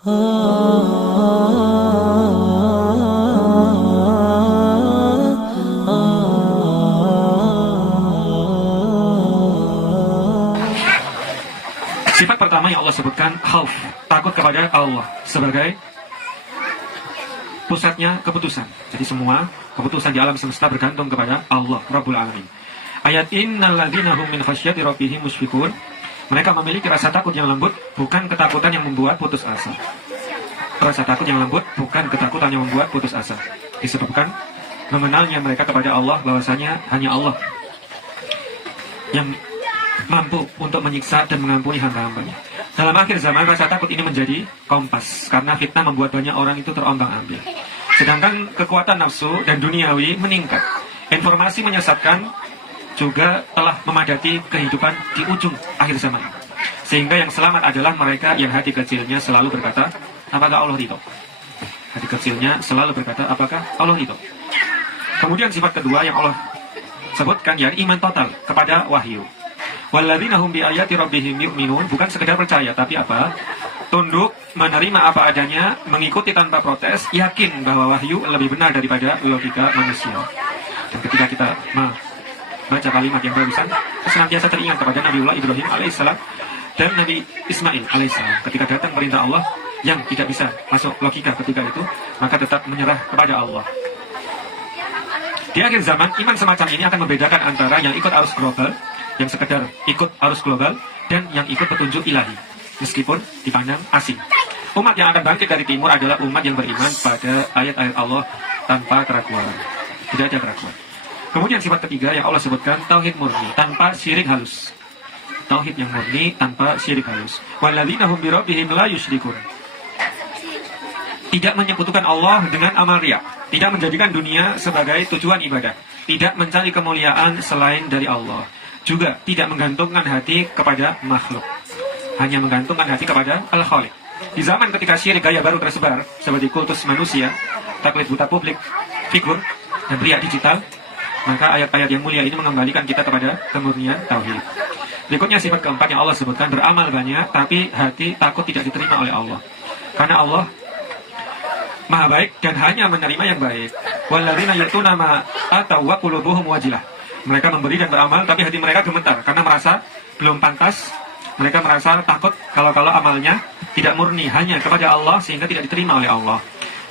Sifat pertama yang Allah sebutkan, khauf, takut kepada Allah sebagai pusatnya keputusan. Jadi semua keputusan di alam semesta bergantung kepada Allah Rabbul Alamin. Ayat innal ladzina hum min khasyati rabbihim musyfiqun. Mereka memiliki rasa takut yang lembut, bukan ketakutan yang membuat putus asa. Rasa takut yang lembut, bukan ketakutan yang membuat putus asa. Disebabkan mengenalnya mereka kepada Allah, bahwasanya hanya Allah yang mampu untuk menyiksa dan mengampuni hamba-hambanya. Dalam akhir zaman, rasa takut ini menjadi kompas, karena fitnah membuat banyak orang itu terombang-ambing. Sedangkan kekuatan nafsu dan duniawi meningkat. Informasi menyesatkan juga telah memadati kehidupan di ujung akhir zaman. Sehingga yang selamat adalah mereka yang hati kecilnya selalu berkata, apakah Allah ridho? Hati kecilnya selalu berkata, apakah Allah ridho? Kemudian sifat kedua yang Allah sebutkan, yakni iman total kepada wahyu. Walladzina hum bi ayati rabbihim yu'minun, bukan sekedar percaya, tapi apa? Tunduk, menerima apa adanya, mengikuti tanpa protes, yakin bahwa wahyu lebih benar daripada logika manusia. Dan ketika kita membaca kalimat yang barusan, senantiasa teringat kepada Nabiullah Ibrahim alaihissalam dan Nabi Ismail alaihissalam. Ketika datang perintah Allah yang tidak bisa masuk logika ketika itu, maka tetap menyerah kepada Allah. Di akhir zaman, iman semacam ini akan membedakan antara yang ikut arus global, yang sekedar ikut arus global, dan yang ikut petunjuk ilahi, meskipun dipandang asing. Umat yang akan bangkit dari timur adalah umat yang beriman pada ayat-ayat Allah tanpa keraguan. Tidak ada keraguan. Kemudian sifat ketiga yang Allah sebutkan, tauhid murni, tanpa syirik halus. Tauhid yang murni, tanpa syirik halus. Walladzina hum bi rabbihim la yusyrikun. Tidak menyekutukan Allah dengan amal riya, tidak menjadikan dunia sebagai tujuan ibadah, tidak mencari kemuliaan selain dari Allah, juga tidak menggantungkan hati kepada makhluk, hanya menggantungkan hati kepada Al-Khaliq. Di zaman ketika syirik gaya baru tersebar, seperti kultus manusia, taklid buta publik, figur, dan riya digital, maka ayat-ayat yang mulia ini mengembalikan kita kepada kemurnian tauhid. Berikutnya sifat keempat yang Allah sebutkan, beramal banyak, tapi hati takut tidak diterima oleh Allah. Karena Allah Maha baik dan hanya menerima yang baik. Walladzina yu'tuna ma ataw wa qulubuhum wajilah. Mereka memberi dan beramal, tapi hati mereka gemetar karena merasa belum pantas. Mereka merasa takut kalau amalnya tidak murni hanya kepada Allah, sehingga tidak diterima oleh Allah.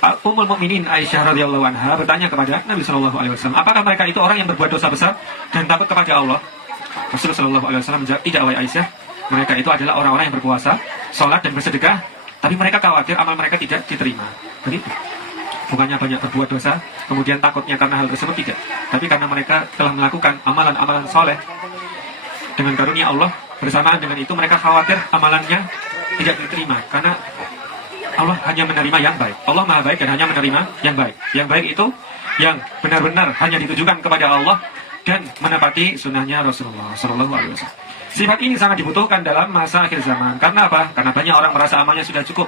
Ummul Mukminin Aisyah radhiyallahu anha bertanya kepada Nabi sallallahu alaihi wasallam, apakah mereka itu orang yang berbuat dosa besar dan takut kepada Allah? Rasulullah sallallahu alaihi wasallam menjawab, tidak wahai Aisyah, mereka itu adalah orang-orang yang berpuasa, sholat dan bersedekah, tapi mereka khawatir amal mereka tidak diterima. Begitu. Bukannya banyak berbuat dosa, kemudian takutnya karena hal tersebut, tidak. Tapi karena mereka telah melakukan amalan-amalan soleh dengan karunia Allah, bersamaan dengan itu mereka khawatir amalannya tidak diterima, karena Allah hanya menerima yang baik. Allah Maha baik dan hanya menerima yang baik. Yang baik itu yang benar-benar hanya ditujukan kepada Allah dan menepati sunnahnya Rasulullah SAW. Sifat ini sangat dibutuhkan dalam masa akhir zaman. Karena apa? Karena banyak orang merasa amalnya sudah cukup,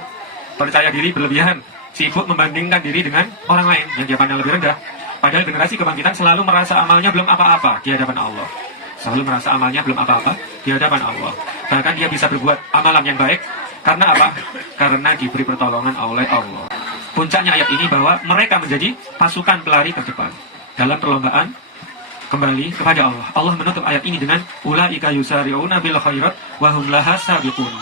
percaya diri berlebihan, sibuk membandingkan diri dengan orang lain yang dia pandang lebih rendah. Padahal generasi kebangkitan selalu merasa amalnya belum apa-apa di hadapan Allah. Selalu merasa amalnya belum apa-apa di hadapan Allah. Bahkan dia bisa berbuat amalan yang baik. Karena apa? Karena diberi pertolongan oleh Allah. Puncaknya ayat ini bahwa mereka menjadi pasukan pelari terdepan dalam perlombaan kembali kepada Allah. Allah menutup ayat ini dengan ulaika yusari'una bil khairat wa hum laha sabiqun.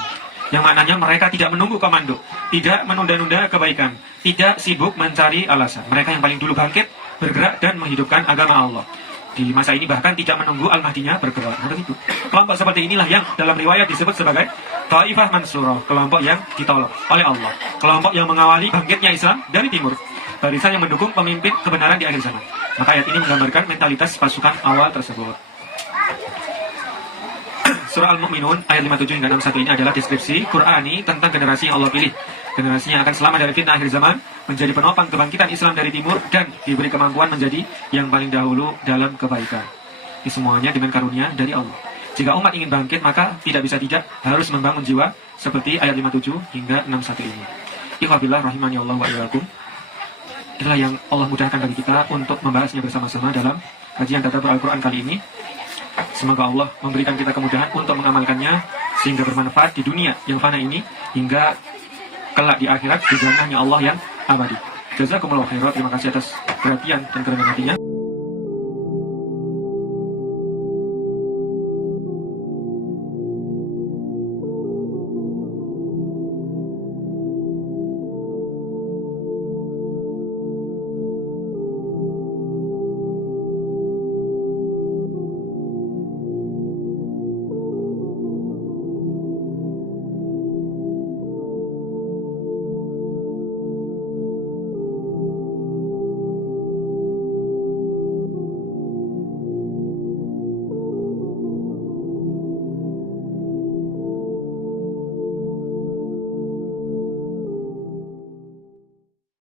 Yang maknanya mereka tidak menunggu komando, tidak menunda-nunda kebaikan, tidak sibuk mencari alasan. Mereka yang paling dulu bangkit, bergerak dan menghidupkan agama Allah. Di masa ini bahkan tidak menunggu Al-Mahdinya bergerak. Begitu. Kelompok seperti inilah yang dalam riwayat disebut sebagai Taifah Mansurah, kelompok yang ditolong oleh Allah, kelompok yang mengawali bangkitnya Islam dari timur, barisan yang mendukung pemimpin kebenaran di akhir zaman. Maka ayat ini menggambarkan mentalitas pasukan awal tersebut. Surah Al-Mu'minun ayat 57 hingga 61 ini adalah deskripsi Qur'ani tentang generasi yang Allah pilih. Generasi yang akan selamat dari fitnah akhir zaman, menjadi penopang kebangkitan Islam dari timur, dan diberi kemampuan menjadi yang paling dahulu dalam kebaikan. Ini semuanya dengan karunia dari Allah. Jika umat ingin bangkit, maka tidak bisa tidak harus membangun jiwa seperti ayat 57 hingga 61 ini. Ikhwabillah rahimani Allah wa iyyakum. Inilah yang Allah mudahkan bagi kita untuk membahasnya bersama-sama dalam kajian tadabbur Al-Quran kali ini. Semoga Allah memberikan kita kemudahan untuk mengamalkannya sehingga bermanfaat di dunia yang fana ini hingga kelak di akhirat di jannahnya Allah yang abadi. Jazakumullah khairan. Terima kasih atas perhatian dan kerendahan hatinya.